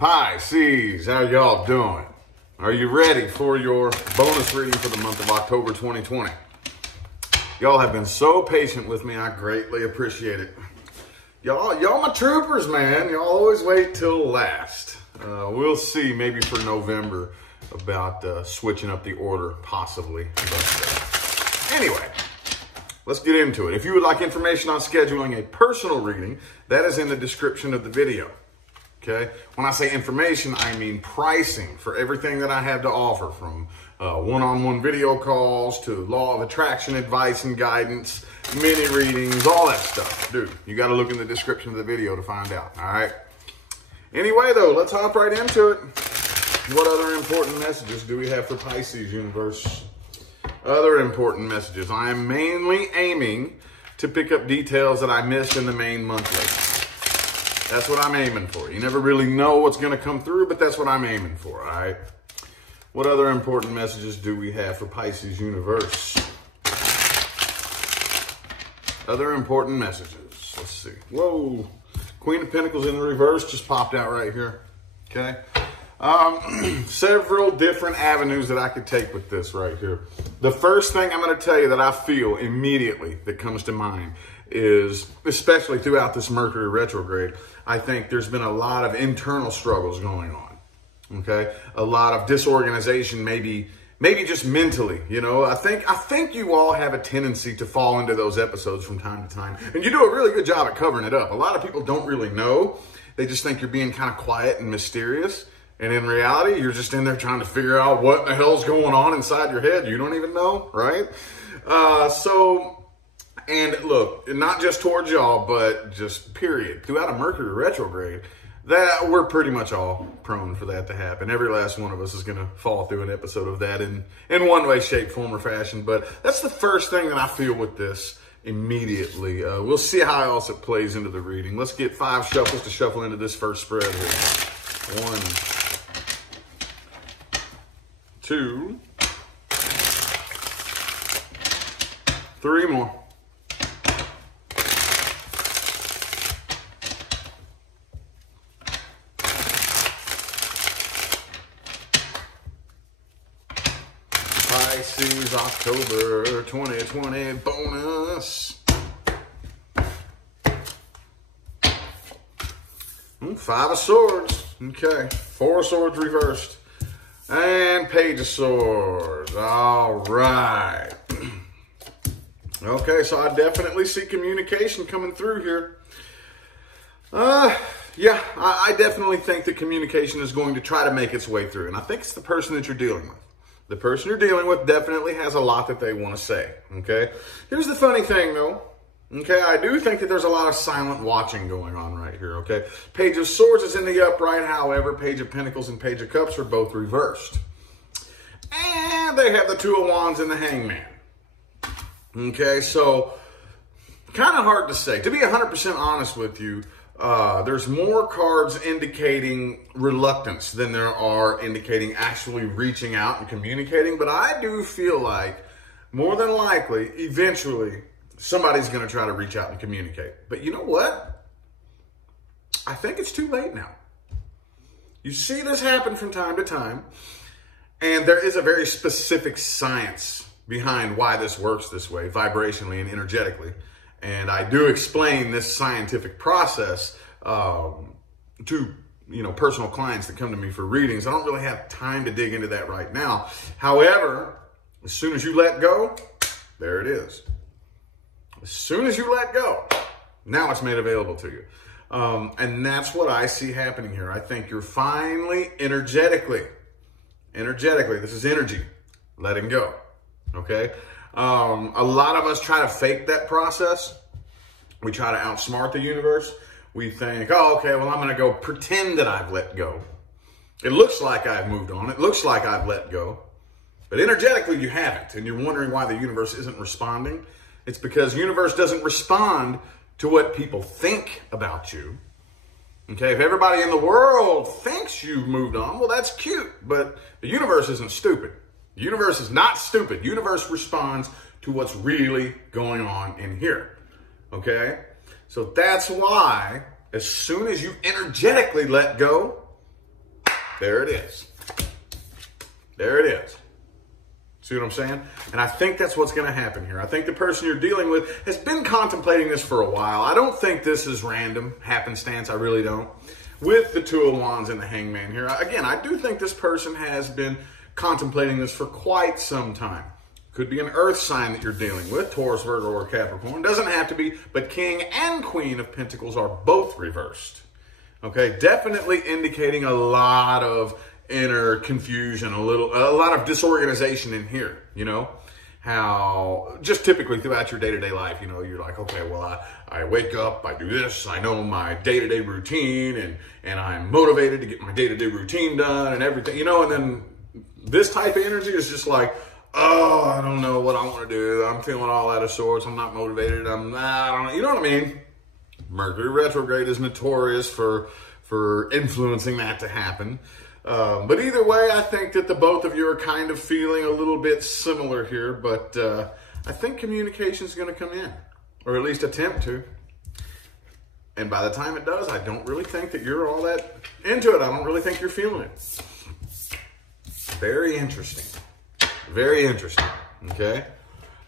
Pisces, how y'all doing? Are you ready for your bonus reading for the month of October 2020? Y'all have been so patient with me. I greatly appreciate it. Y'all my troopers, man. Y'all always wait till last. We'll see maybe for November about switching up the order, possibly. But anyway, let's get into it. If you would like information on scheduling a personal reading, that is in the description of the video. Okay. When I say information, I mean pricing for everything that I have to offer, from one-on-one video calls to law of attraction advice and guidance, mini readings, all that stuff. Dude, you got to look in the description of the video to find out. All right. Anyway, though, let's hop right into it. What other important messages do we have for Pisces universe? Other important messages. I am mainly aiming to pick up details that I missed in the main monthly. That's what I'm aiming for. You never really know what's going to come through, but that's what I'm aiming for, all right? What other important messages do we have for Pisces universe? Other important messages. Let's see. Whoa. Queen of Pentacles in the reverse just popped out right here. Okay. Several different avenues that I could take with this right here. The first thing I'm going to tell you that I feel immediately that comes to mind is, especially throughout this Mercury retrograde, I think there's been a lot of internal struggles going on. Okay, a lot of disorganization, maybe just mentally. You know, I think you all have a tendency to fall into those episodes from time to time, and you do a really good job at covering it up. A lot of people don't really know; they just think you're being kind of quiet and mysterious, and in reality, you're just in there trying to figure out what the hell's going on inside your head. You don't even know, right? And look, not just towards y'all, but just period. Throughout a Mercury retrograde, that we're pretty much all prone for that to happen. Every last one of us is going to fall through an episode of that in one way, shape, form, or fashion. But that's the first thing that I feel with this immediately. We'll see how else it plays into the reading. Let's get 5 shuffles to shuffle into this first spread here. 1, 2, 3 more. Pisces October 2020 bonus. 5 of Swords. Okay. 4 of Swords reversed. And Page of Swords. All right. Okay, so I definitely see communication coming through here. Yeah, I definitely think that communication is going to try to make its way through. And I think it's the person that you're dealing with. The person you're dealing with definitely has a lot that they want to say, okay? Here's the funny thing, though. Okay, I do think that there's a lot of silent watching going on right here, okay? Page of Swords is in the upright. However, Page of Pentacles and Page of Cups are both reversed. And they have the 2 of Wands and the Hangman. Okay, so kind of hard to say. To be 100% honest with you, there's more cards indicating reluctance than there are indicating actually reaching out and communicating. But I do feel like, more than likely, eventually, somebody's going to try to reach out and communicate. But you know what? I think it's too late now. You see this happen from time to time. And there is a very specific science behind why this works this way, vibrationally and energetically. And I do explain this scientific process to, personal clients that come to me for readings. I don't really have time to dig into that right now. However, as soon as you let go, there it is. As soon as you let go, now it's made available to you. And that's what I see happening here. I think you're finally energetically, this is energy, letting go. Okay? A lot of us try to fake that process. We try to outsmart the universe. We think, oh, okay, well, I'm going to go pretend that I've let go. It looks like I've moved on. It looks like I've let go. But energetically, you haven't. And you're wondering why the universe isn't responding. It's because the universe doesn't respond to what people think about you. Okay, if everybody in the world thinks you've moved on, well, that's cute. But the universe isn't stupid. The universe is not stupid. The universe responds to what's really going on in here. Okay? So that's why, as soon as you energetically let go, There it is. There it is. See what I'm saying? And I think that's what's going to happen here. I think the person you're dealing with has been contemplating this for a while. I don't think this is random happenstance. I really don't. With the Two of Wands and the Hangman here, again, I do think this person has been contemplating this for quite some time. Could be an earth sign that you're dealing with, Taurus, Virgo, or Capricorn. Doesn't have to be, but King and Queen of Pentacles are both reversed. Okay, definitely indicating a lot of inner confusion, a lot of disorganization in here, you know? How just typically throughout your day-to-day life, you know, you're like, okay, well, I wake up, I do this, I know my day-to-day routine, and I'm motivated to get my day-to-day routine done and everything, you know, and then this type of energy is just like, oh, I don't know what I want to do. I'm feeling all out of sorts. I'm not motivated. I don't know. You know what I mean? Mercury retrograde is notorious for influencing that to happen. But either way, I think that the both of you are kind of feeling a little bit similar here, but I think communication is going to come in, or at least attempt to. And by the time it does, I don't really think that you're all that into it. I don't really think you're feeling it. Very interesting. Very interesting. Okay.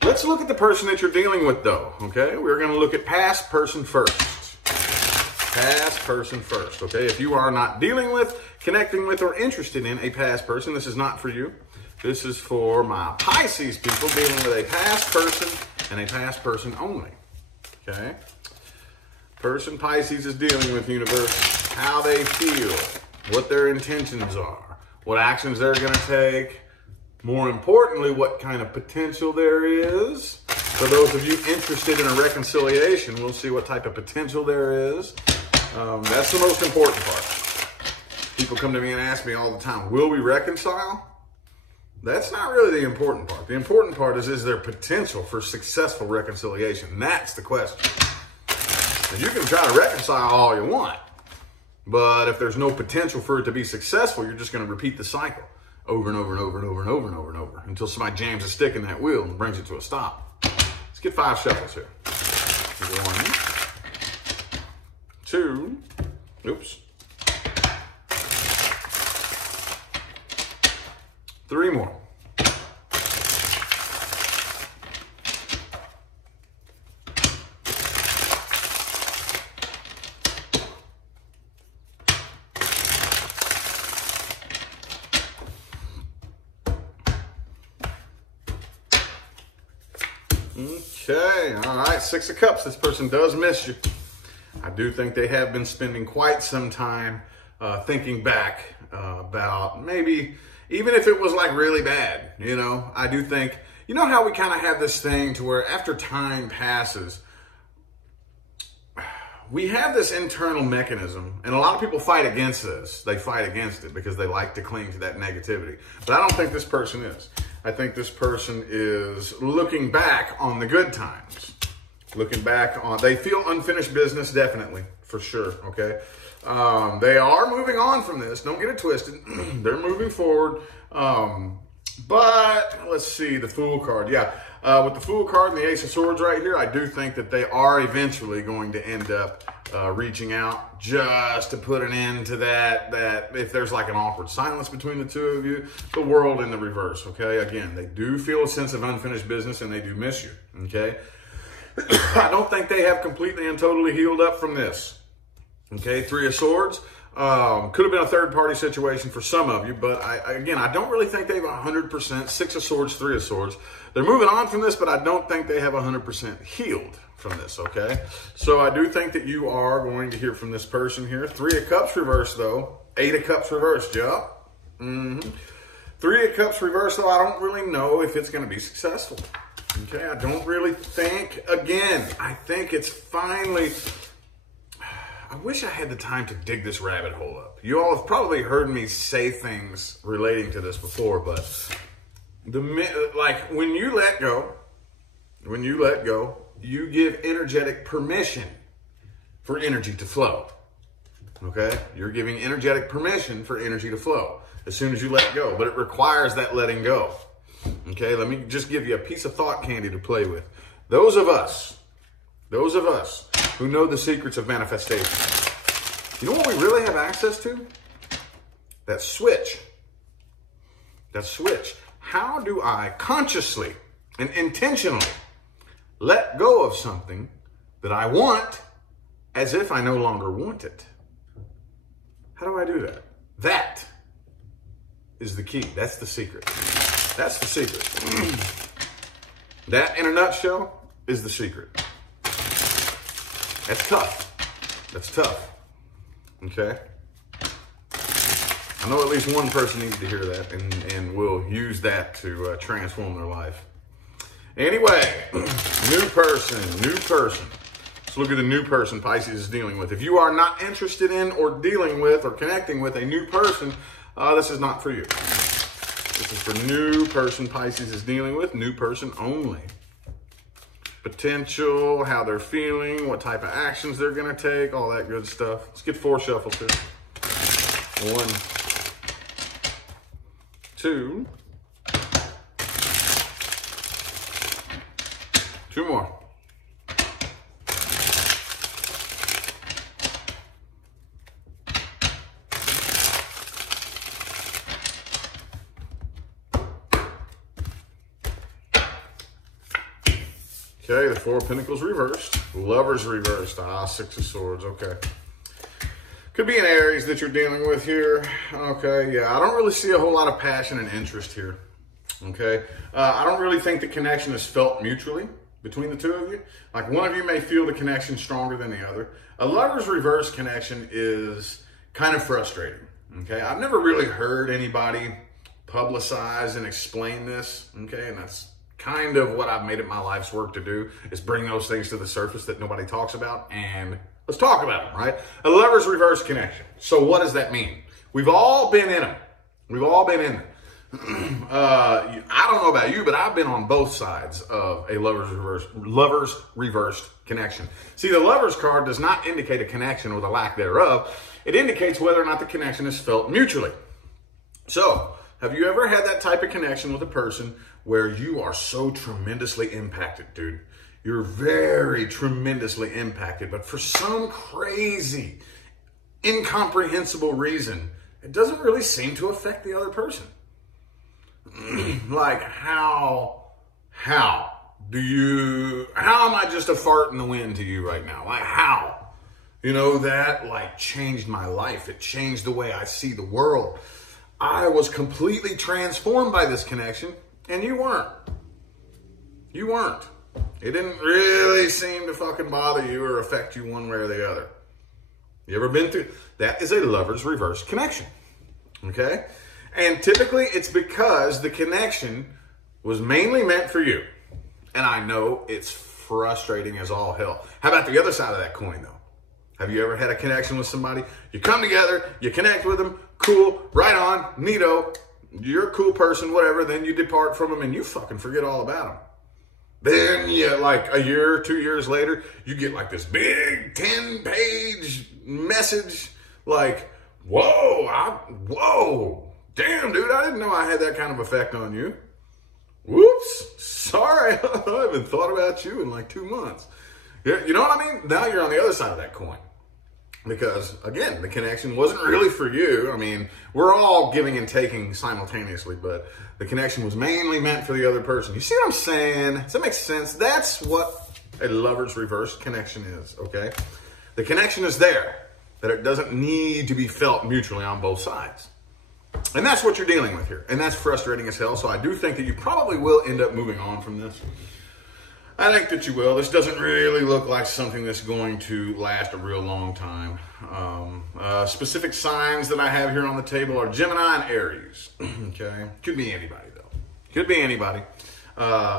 Let's look at the person that you're dealing with, though. Okay. We're going to look at past person first. Past person first. Okay. If you are not dealing with, connecting with, or interested in a past person, this is not for you. This is for my Pisces people dealing with a past person and a past person only. Okay. Person Pisces is dealing with, universe, how they feel, what their intentions are, what actions they're going to take. More importantly, what kind of potential there is. For those of you interested in a reconciliation, we'll see what type of potential there is. That's the most important part. People come to me and ask me all the time, will we reconcile? That's not really the important part. The important part is there potential for successful reconciliation? That's the question. And you can try to reconcile all you want, but if there's no potential for it to be successful, you're just going to repeat the cycle over and over and over and over and over and over and over until somebody jams a stick in that wheel and brings it to a stop. Let's get 5 shuffles here. 1, 2, oops. 3 more. Okay, all right, 6 of Cups. This person does miss you. I do think they have been spending quite some time thinking back about maybe, even if it was like really bad, you know, I do think, you know how we kind of have this thing to where after time passes, we have this internal mechanism, and a lot of people fight against this. They fight against it because they like to cling to that negativity. But I don't think this person is. I think this person is looking back on the good times. Looking back on, they feel unfinished business, definitely, for sure, okay? They are moving on from this. Don't get it twisted. They're moving forward. But let's see, the Fool card. Yeah, with the Fool card and the Ace of Swords right here, I do think that they are eventually going to end up reaching out just to put an end to that if there's like an awkward silence between the two of you, the world in the reverse, okay? Again, they do feel a sense of unfinished business and they do miss you, okay? I don't think they have completely and totally healed up from this. Okay, 3 of Swords. Could have been a third-party situation for some of you, but again, I don't really think they've 100%. 6 of Swords, 3 of Swords. They're moving on from this, but I don't think they have 100% healed from this, okay? So I do think that you are going to hear from this person here. 3 of Cups reversed, though. 8 of Cups reversed, yeah. 3 of Cups reversed, though, I don't really know if it's going to be successful. Okay, I don't really think, again, I think it's finally, I wish I had the time to dig this rabbit hole up. You all have probably heard me say things relating to this before, but like when you let go, you give energetic permission for energy to flow. Okay, you're giving energetic permission for energy to flow as soon as you let go, but it requires that letting go. Okay, let me just give you a piece of thought candy to play with. Those of us who know the secrets of manifestation, you know what we really have access to? That switch. How do I consciously and intentionally let go of something that I want as if I no longer want it? How do I do that? That is the key. That's the secret. That's the secret. That, in a nutshell, is the secret. That's tough. That's tough. Okay? I know at least one person needs to hear that and will use that to transform their life. Anyway, new person. Let's look at the new person Pisces is dealing with. If you are not interested in or dealing with or connecting with a new person, this is not for you. This is for new person Pisces is dealing with, new person only. Potential, how they're feeling, what type of actions they're going to take, all that good stuff. Let's get 4 shuffles here. 1, 2. 2 more. Okay, the 4 of Pentacles reversed. Lovers reversed. 6 of Swords. Okay. Could be an Aries that you're dealing with here. Okay, yeah. I don't really see a whole lot of passion and interest here. Okay. I don't really think the connection is felt mutually between the two of you. Like, one of you may feel the connection stronger than the other. A lover's reverse connection is kind of frustrating. Okay. I've never really heard anybody publicize and explain this. Okay. And that's kind of what I've made it my life's work to do, is bring those things to the surface that nobody talks about, and let's talk about them, right? A lover's reverse connection. So what does that mean? We've all been in them. We've all been in them. I don't know about you, but I've been on both sides of a lover's reversed connection. See, the lover's card does not indicate a connection or the lack thereof. It indicates whether or not the connection is felt mutually. So, have you ever had that type of connection with a person where you are so tremendously impacted, dude? You're very tremendously impacted, but for some crazy, incomprehensible reason, it doesn't really seem to affect the other person. Like, how am I just a fart in the wind to you right now? Like, how? You know, that like changed my life. It changed the way I see the world. I was completely transformed by this connection, and you weren't. You weren't. It didn't really seem to fucking bother you or affect you one way or the other. You ever been through? That is a lover's reverse connection. Okay? And typically it's because the connection was mainly meant for you. And I know it's frustrating as all hell. How about the other side of that coin, though? Have you ever had a connection with somebody? You come together, you connect with them, cool, right on, neato, you're a cool person, whatever, then you depart from them and you fucking forget all about them. Then, yeah, like a year, 2 years later, you get like this big 10-page message like, whoa, damn, dude, I didn't know I had that kind of effect on you. Whoops, sorry, I haven't thought about you in like 2 months. Yeah, you know what I mean? Now you're on the other side of that coin. Because, again, the connection wasn't really for you. I mean, we're all giving and taking simultaneously, but the connection was mainly meant for the other person. You see what I'm saying? Does that make sense? That's what a lover's reverse connection is, okay? The connection is there, that it doesn't need to be felt mutually on both sides. And that's what you're dealing with here. And that's frustrating as hell. So I do think that you probably will end up moving on from this. I think that you will. This doesn't really look like something that's going to last a real long time. Specific signs that I have here on the table are Gemini and Aries. Okay? Could be anybody, though. Could be anybody.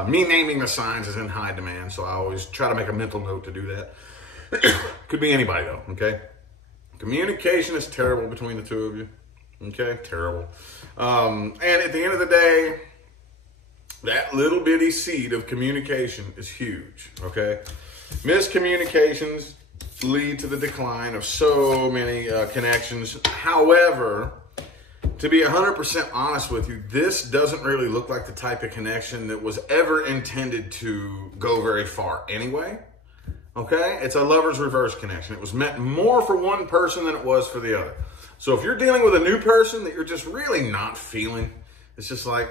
Me naming the signs is in high demand, so I always try to make a mental note to do that. Could be anybody, though. Okay? Communication is terrible between the two of you. Okay? Terrible. And at the end of the day, that little bitty seed of communication is huge, okay? Miscommunications lead to the decline of so many connections. However, to be 100% honest with you, this doesn't really look like the type of connection that was ever intended to go very far anyway, okay? It's a lover's reverse connection. It was meant more for one person than it was for the other. So if you're dealing with a new person that you're just really not feeling, it's just like,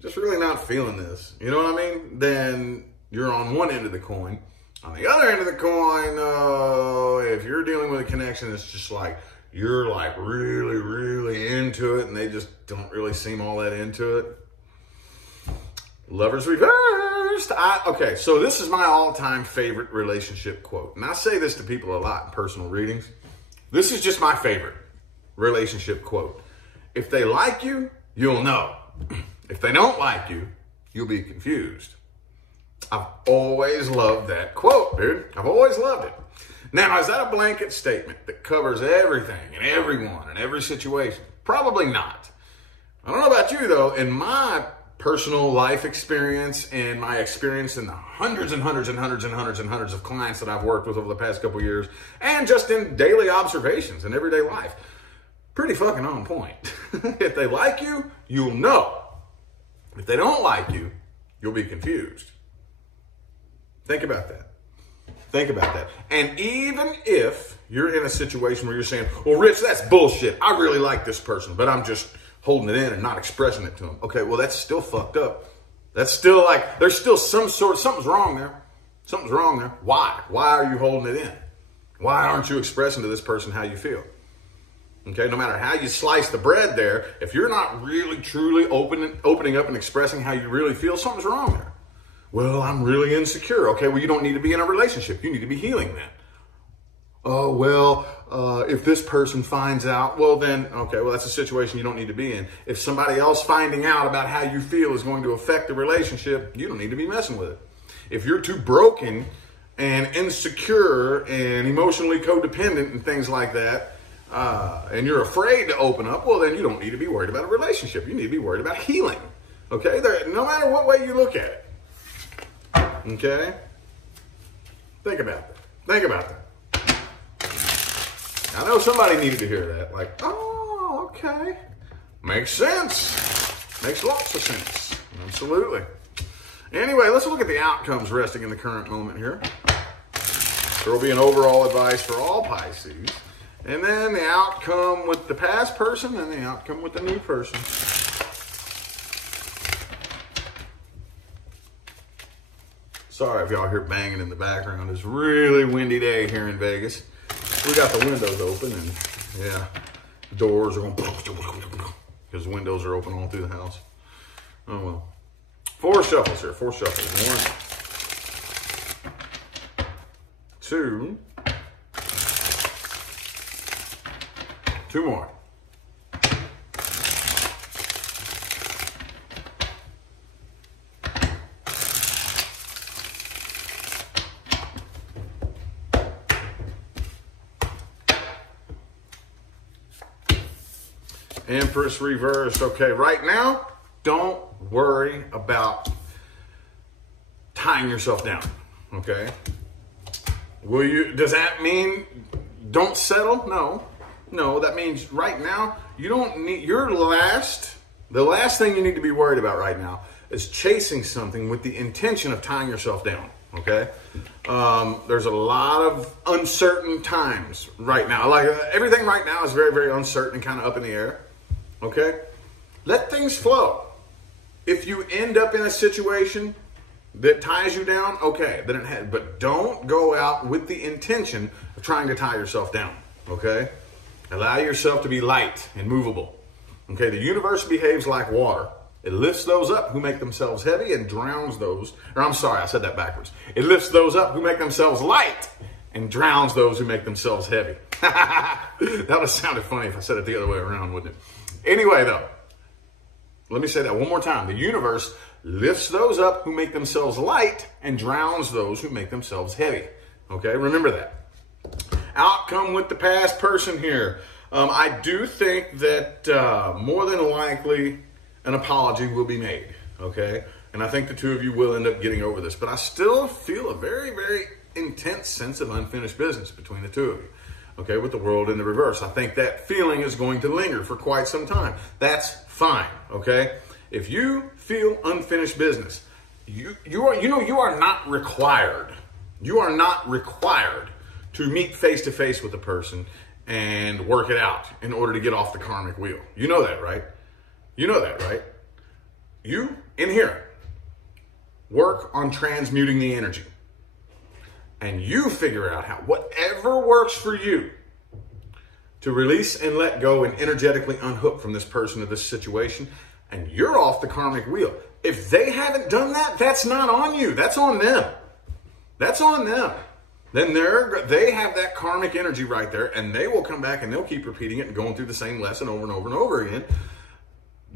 just really not feeling this. You know what I mean? Then you're on one end of the coin. On the other end of the coin, if you're dealing with a connection that's just like, you're like really, really into it and they just don't really seem all that into it. Lovers reversed. Okay, so this is my all-time favorite relationship quote. And I say this to people a lot in personal readings. This is just my favorite relationship quote. If they like you, you'll know. If they don't like you, you'll be confused. I've always loved that quote, dude. I've always loved it. Now, is that a blanket statement that covers everything and everyone and every situation? Probably not. I don't know about you, though. In my personal life experience and my experience in the hundreds and hundreds and hundreds and hundreds and hundreds of clients that I've worked with over the past couple of years, and just in daily observations in everyday life, pretty fucking on point. If they like you, you'll know. If they don't like you, you'll be confused. Think about that. Think about that. And even if you're in a situation where you're saying, well, Rich, that's bullshit. I really like this person, but I'm just holding it in and not expressing it to them. Okay, well, that's still fucked up. That's still like, there's still something's wrong there. Something's wrong there. Why? Why are you holding it in? Why aren't you expressing to this person how you feel? Okay, no matter how you slice the bread there, if you're not really, truly opening up and expressing how you really feel, something's wrong there. Well, I'm really insecure. Okay, well, you don't need to be in a relationship. You need to be healing that. Oh, well, if this person finds out, well then, okay, well, that's a situation you don't need to be in. If somebody else finding out about how you feel is going to affect the relationship, you don't need to be messing with it. If you're too broken and insecure and emotionally codependent and things like that, and you're afraid to open up, well, then you don't need to be worried about a relationship. You need to be worried about healing. Okay, no matter what way you look at it. Okay? Think about that. Think about that. I know somebody needed to hear that. Like, oh, okay. Makes sense. Makes lots of sense. Absolutely. Anyway, let's look at the outcomes resting in the current moment here. There will be an overall advice for all Pisces. And then the outcome with the past person and the outcome with the new person. Sorry if y'all hear banging in the background. It's a really windy day here in Vegas. We got the windows open and yeah, doors are going because the windows are open all through the house. Oh well. 4 shuffles here. 4 shuffles. 1, 2, 2 more. Empress reversed. Okay, right now, don't worry about tying yourself down. Okay? Does that mean don't settle? No, that means right now, you don't need, the last thing you need to be worried about right now is chasing something with the intention of tying yourself down. Okay? There's a lot of uncertain times right now. Like everything right now is very, very uncertain and kind of up in the air. Okay? Let things flow. If you end up in a situation that ties you down, okay, then but don't go out with the intention of trying to tie yourself down. Okay? Allow yourself to be light and movable. Okay? The universe behaves like water. It lifts those up who make themselves heavy and drowns those, or I'm sorry, I said that backwards. It lifts those up who make themselves light and drowns those who make themselves heavy. That would have sounded funny if I said it the other way around, wouldn't it? Anyway, though, let me say that one more time. The universe lifts those up who make themselves light and drowns those who make themselves heavy. Okay, remember that. Outcome with the past person here. I do think that more than likely an apology will be made. Okay, and I think the two of you will end up getting over this. But I still feel a very, very intense sense of unfinished business between the two of you. Okay, with the world in the reverse. I think that feeling is going to linger for quite some time. That's fine, okay? If you feel unfinished business, you are not required. You are not required to meet face to face with a person and work it out in order to get off the karmic wheel. You know that, right? You know that, right? You, in here, work on transmuting the energy. And you figure out how, whatever works for you, to release and let go and energetically unhook from this person or this situation, and you're off the karmic wheel. If they haven't done that, that's not on you. That's on them. That's on them. Then they have that karmic energy right there, and they will come back and they'll keep repeating it and going through the same lesson over and over and over again.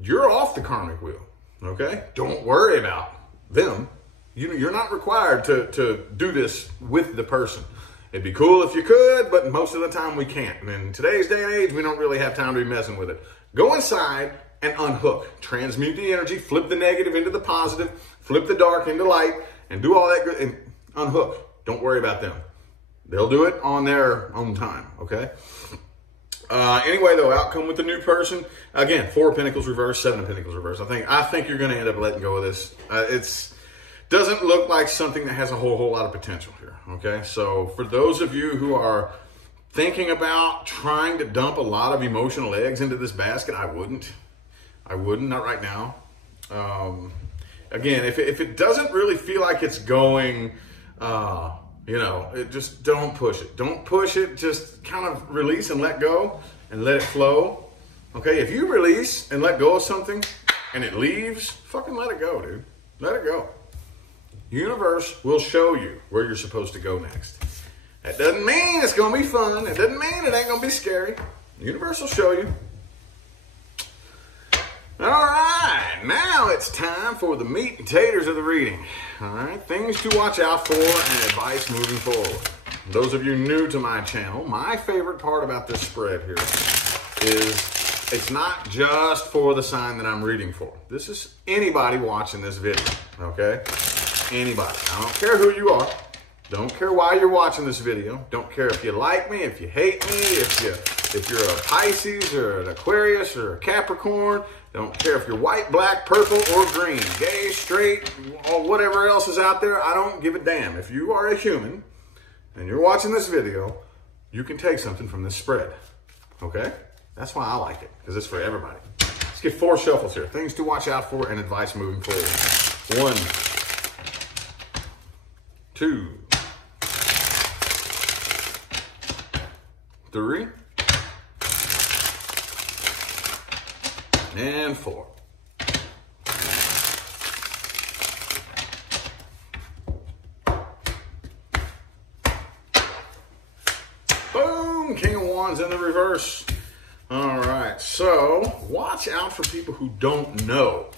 You're off the karmic wheel, okay? Don't worry about them. You're not required to do this with the person. It'd be cool if you could, but most of the time we can't. And in today's day and age, we don't really have time to be messing with it. Go inside and unhook. Transmute the energy, flip the negative into the positive, flip the dark into light, and do all that good, and unhook. Don't worry about them. They'll do it on their own time, okay? Anyway, though, outcome with the new person. Again, 4 of Pentacles reverse, 7 of Pentacles reverse. I think you're going to end up letting go of this. It's doesn't look like something that has a whole lot of potential here, okay? So for those of you who are thinking about trying to dump a lot of emotional eggs into this basket, I wouldn't, not right now. Again, if it doesn't really feel like it's going, just don't push it. Don't push it. Just kind of release and let go and let it flow. Okay, if you release and let go of something and it leaves, fucking let it go, dude. Let it go. Universe will show you where you're supposed to go next. That doesn't mean it's going to be fun. It doesn't mean it ain't going to be scary. The universe will show you. All right, now it's time for the meat and taters of the reading. All right, things to watch out for and advice moving forward. Those of you new to my channel, my favorite part about this spread here is it's not just for the sign that I'm reading for. This is anybody watching this video, okay? Anybody. I don't care who you are. Don't care why you're watching this video. Don't care if you like me, if you hate me, if you're a Pisces or an Aquarius or a Capricorn. Don't care if you're white, black, purple, or green, gay, straight, or whatever else is out there. I don't give a damn. If you are a human and you're watching this video, you can take something from this spread. Okay? That's why I like it, because it's for everybody. Let's get 4 shuffles here. Things to watch out for and advice moving forward. 1, 2, 3, and 4. Boom! King of Wands in the reverse. All right, so watch out for people who don't know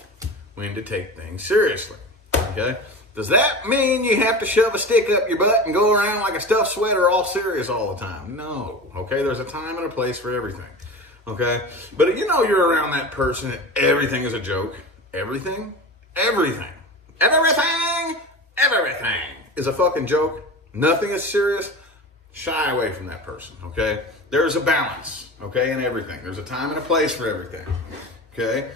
when to take things seriously, okay? Does that mean you have to shove a stick up your butt and go around like a stuffed sweater all serious all the time? No, okay? There's a time and a place for everything, okay? But if you know you're around that person and everything is a joke, everything is a fucking joke, nothing is serious, shy away from that person, okay? There's a balance, okay, in everything. There's a time and a place for everything, okay?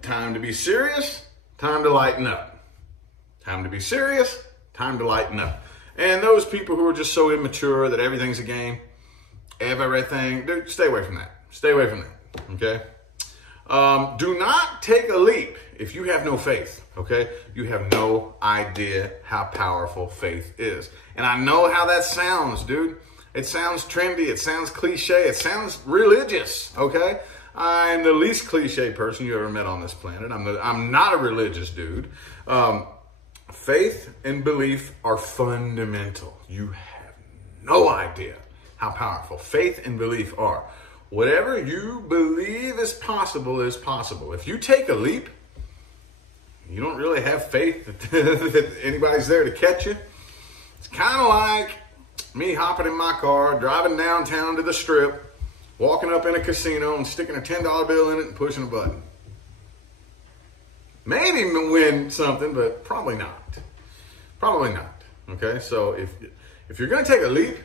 Time to be serious, time to lighten up. Time to be serious, time to lighten up. And those people who are just so immature that everything's a game, dude, stay away from that. Stay away from that, okay? Do not take a leap if you have no faith, okay? You have no idea how powerful faith is. And I know how that sounds, dude. It sounds trendy, it sounds cliche, it sounds religious, okay? I'm the least cliche person you ever met on this planet. I'm not a religious dude. Faith and belief are fundamental. You have no idea how powerful faith and belief are. Whatever you believe is possible is possible. If you take a leap, you don't really have faith that anybody's there to catch you. It's kind of like me hopping in my car, driving downtown to the strip, walking up in a casino and sticking a $10 bill in it and pushing a button. Maybe win something, but probably not. Probably not, okay? So if you're going to take a leap,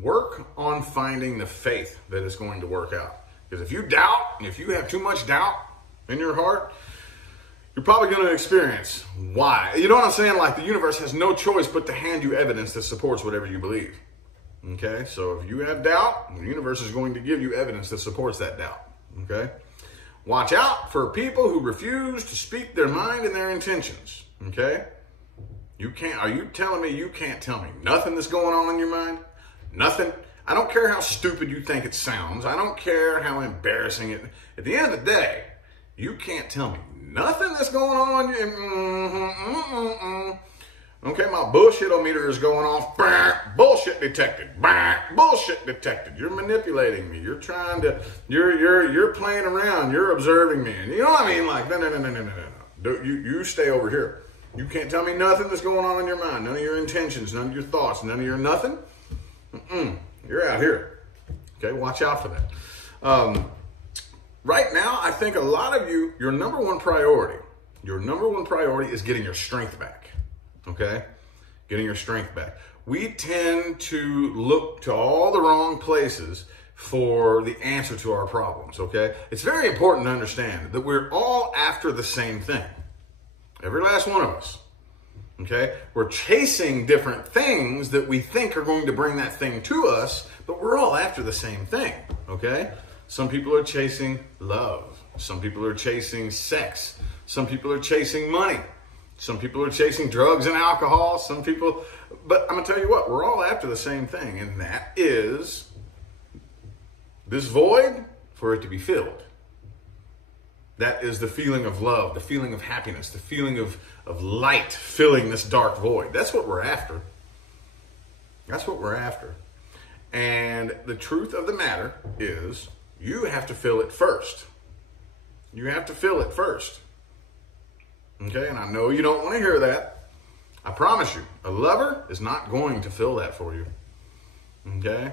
work on finding the faith that is going to work out. Because if you doubt, if you have too much doubt in your heart, you're probably going to experience why. You know what I'm saying? Like the universe has no choice but to hand you evidence that supports whatever you believe, Okay, so if you have doubt, the universe is going to give you evidence that supports that doubt. Okay, watch out for people who refuse to speak their mind and their intentions. Okay, are you telling me you can't tell me nothing that's going on in your mind? Nothing? I don't care how stupid you think it sounds. I don't care how embarrassing it. At the end of the day, you can't tell me nothing that's going on. Okay, my bullshit-o-meter is going off. Bullshit detected. Bullshit detected. You're manipulating me. You're trying to. You're playing around. You're observing me. And you know what I mean? Like no. You stay over here. You can't tell me nothing that's going on in your mind. None of your intentions. None of your thoughts. None of your nothing. You're out here. Okay, watch out for that. Right now, I think a lot of you, your number one priority is getting your strength back. Okay? Getting your strength back. We tend to look to all the wrong places for the answer to our problems. Okay? It's very important to understand that we're all after the same thing. Every last one of us. Okay? We're chasing different things that we think are going to bring that thing to us, but we're all after the same thing. Okay? Some people are chasing love. Some people are chasing sex. Some people are chasing money. Some people are chasing drugs and alcohol. But I'm going to tell you what, we're all after the same thing, and that is this void for it to be filled. That is the feeling of love, the feeling of happiness, the feeling of light filling this dark void. That's what we're after. That's what we're after. And the truth of the matter is you have to fill it first. You have to fill it first. Okay, and I know you don't want to hear that. I promise you, a lover is not going to fill that for you. Okay?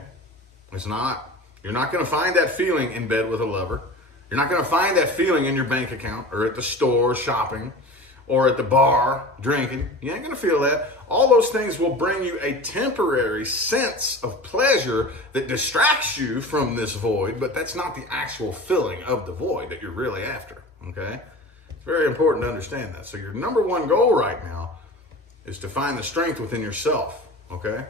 It's not. You're not going to find that feeling in bed with a lover. You're not going to find that feeling in your bank account or at the store shopping or at the bar drinking. You ain't going to feel that. All those things will bring you a temporary sense of pleasure that distracts you from this void, but that's not the actual filling of the void that you're really after. Okay? It's very important to understand that. So your number one goal right now is to find the strength within yourself. Okay?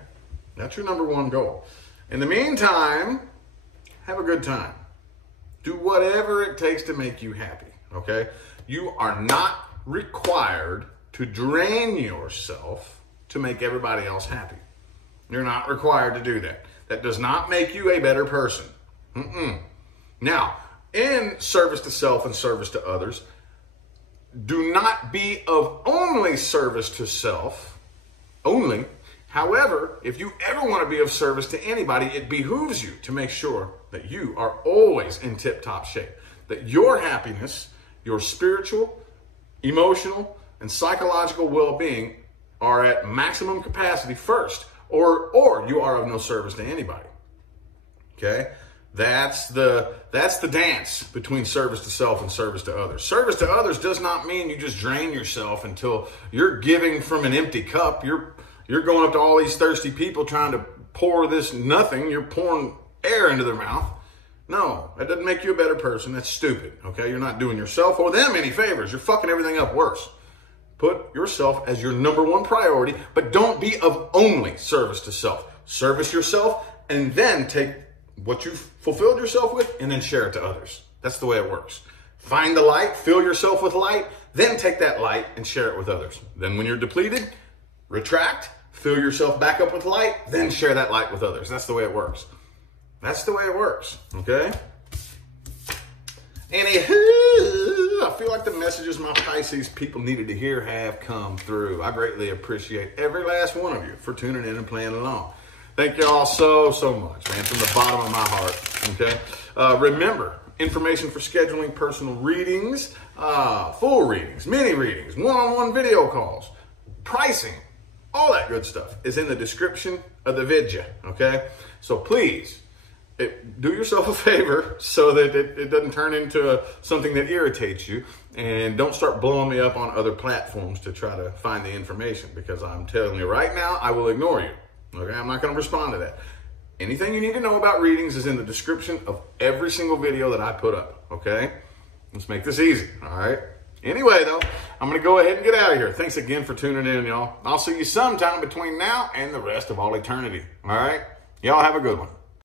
That's your number one goal. In the meantime, have a good time. Do whatever it takes to make you happy, okay? You are not required to drain yourself to make everybody else happy. You're not required to do that. That does not make you a better person. Now, in service to self and service to others, do not be of only service to self, only. However, if you ever want to be of service to anybody, it behooves you to make sure that you are always in tip-top shape. That your happiness, your spiritual, emotional, and psychological well-being are at maximum capacity first, or you are of no service to anybody. Okay? That's the dance between service to self and service to others. Service to others does not mean you just drain yourself until you're giving from an empty cup. You're going up to all these thirsty people trying to pour this nothing. You're pouring air into their mouth. No, that doesn't make you a better person. That's stupid, okay? You're not doing yourself or them any favors. You're fucking everything up worse. Put yourself as your number one priority, but don't be of only service to self. Service yourself and then take what you've fulfilled yourself with and then share it to others. That's the way it works. Find the light, fill yourself with light, then take that light and share it with others. Then when you're depleted, retract, fill yourself back up with light, then share that light with others. That's the way it works. That's the way it works, okay? Anywho, I feel like the messages my Pisces people needed to hear have come through. I greatly appreciate every last one of you for tuning in and playing along. Thank you all so much, man, from the bottom of my heart, okay? Remember, information for scheduling personal readings, full readings, mini readings, one-on-one video calls, pricing, all that good stuff is in the description of the video, okay? So please, do yourself a favor so that it doesn't turn into something that irritates you, and don't start blowing me up on other platforms to try to find the information, because I'm telling you right now, I will ignore you, okay? I'm not going to respond to that. Anything you need to know about readings is in the description of every single video that I put up, okay? Let's make this easy, all right? Anyway, though, I'm going to go ahead and get out of here. Thanks again for tuning in, y'all. I'll see you sometime between now and the rest of all eternity, all right? Y'all have a good one.